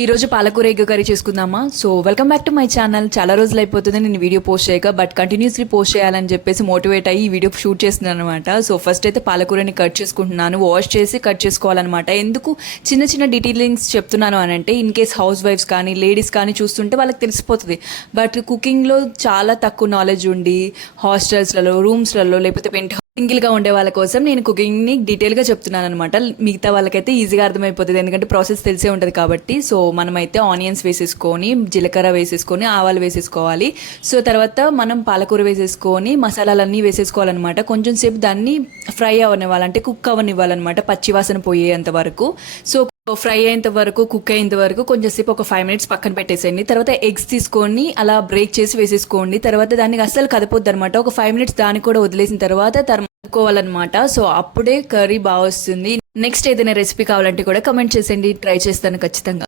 ఈ రోజు పాలకూర ఎగ్ కర్రీ చేసుకుందామా. So welcome back to my channel. చాలా రోజులు అయిపోతుంది నేను వీడియో పోస్ట్ చేయక, బట్ కంటిన్యూస్లీ పోస్ట్ చేయాలని చెప్పేసి మోటివేట్ అయ్యి ఈ వీడియో షూట్ చేస్తున్నాను అనమాట. సో ఫస్ట్ అయితే పాలకూరని కట్ చేసుకుంటున్నాను. వాష్ చేసి కట్ చేసుకోవాలన్నమాట. ఎందుకు చిన్న చిన్న డీటెయిలింగ్స్ చెప్తున్నాను అని అంటే, ఇన్ కేస్ హౌస్ వైఫ్స్ కానీ లేడీస్ కానీ చూస్తుంటే వాళ్ళకి తెలిసిపోతుంది. బట్ కుకింగ్లో చాలా తక్కువ నాలెడ్జ్ ఉండి హాస్టల్స్లలో, రూమ్స్లలో, లేకపోతే సింగిల్గా ఉండే వాళ్ళ కోసం నేను కుకింగ్ని డీటెయిల్గా చెప్తున్నాను అనమాట. మిగతా వాళ్ళకైతే ఈజీగా అర్థమైపోతుంది, ఎందుకంటే ప్రాసెస్ తెలిసే ఉంటుంది కాబట్టి. సో మనమైతే ఆనియన్స్ వేసేసుకొని, జీలకర్ర వేసేసుకొని, ఆవాలు వేసేసుకోవాలి. సో తర్వాత మనం పాలకూర వేసేసుకొని మసాలాలన్నీ వేసేసుకోవాలన్నమాట. కొంచెం సేపు దాన్ని ఫ్రై అవనివ్వాలి, అంటే కుక్ అవనివ్వాలన్నమాట, పచ్చివాసన పోయేంత వరకు. సో ఫ్రై అయ్యేంత వరకు, కుక్ అయ్యేంత వరకు కొంచెం సేపు ఒక 5 minutes పక్కన పెట్టేసేయండి. తర్వాత ఎగ్స్ తీసుకొని అలా బ్రేక్ చేసి వేసేసుకోండి. తర్వాత దానికి అస్సలు కదపొద్దు అనమాట. ఒక 5 minutes దాన్ని కూడా వదిలేసిన తర్వాత కలుపుకోవాలన్నమాట. సో అప్పుడే కర్రీ బాగా వస్తుంది. నెక్స్ట్ ఏదైనా రెసిపీ కావాలంటే కూడా కమెంట్ చేసేయండి, ట్రై చేస్తాను ఖచ్చితంగా.